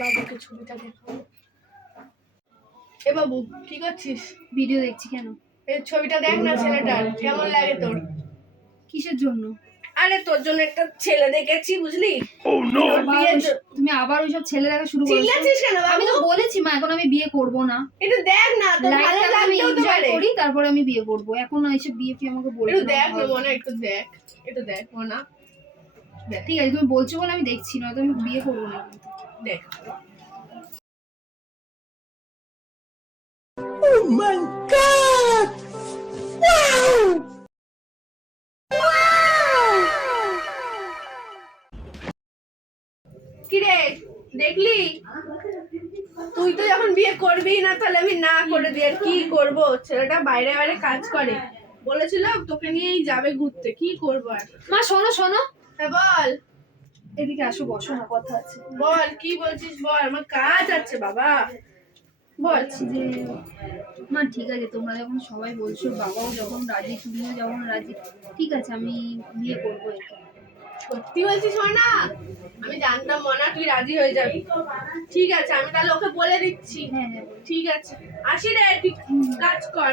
বাবুকে ছবিটা দেখাবো। এ বাবু কি করছিস? ভিডিও দেখছি। কেন? এই ছবিটা দেখ না ছেলেটার, কেমন লাগে তোর? কিসের জন্য? আরে তোর জন্য একটা ছেলে দেখেছি, বুঝলি? তুমি আবার ওইসব ছেলে দেখা শুরু করেছো। চিল্লাছিস কেন বাবু? আমি তো বলেছি মা এখন আমি বিয়ে করব না। একটু দেখ না, তোর ভালো লাগতেও তো পারে। করি তারপরে আমি বিয়ে করব। এখন এসে বিয়ে কি আমাকে বলবে? একটু দেখ না মনে, একটু দেখ, একটু দেখ মনা। ঠিক আছে তুমি বলছো বলে আমি দেখছি, না তো আমি বিয়ে করব না। দেখ। Oh my God! Wow! কিরে দেখলি? তুই তো যখন বিয়ে করবি না তাহলে আমি না করে দিই, আর কি করব? ছেলেটা বাইরে বাইরে কাজ করে, বলেছিল তোকে নিয়েই যাবে ঘুরতে, কি করবো আর। মা শোনো শোনো। হ্যাঁ বল। এদিকে আসো, বসো না, কথা আছে। বল কি বলছিস বল, আমার কাজ আছে বাবা, বলছি যে মা ঠিক আছে তোমরা যখন সবাই বলছো, বাবাও যখন রাজি, তুমিও যখন রাজি, ঠিক আছে আমি বিয়ে করবো। সত্যি বলছিস না? আমি জানতাম মনা তুই রাজি হয়ে যাবি। ঠিক আছে আমি তাহলে ওকে বলে দিচ্ছি। হ্যাঁ হ্যাঁ ঠিক আছে, আসি রে, তুই কাজ কর।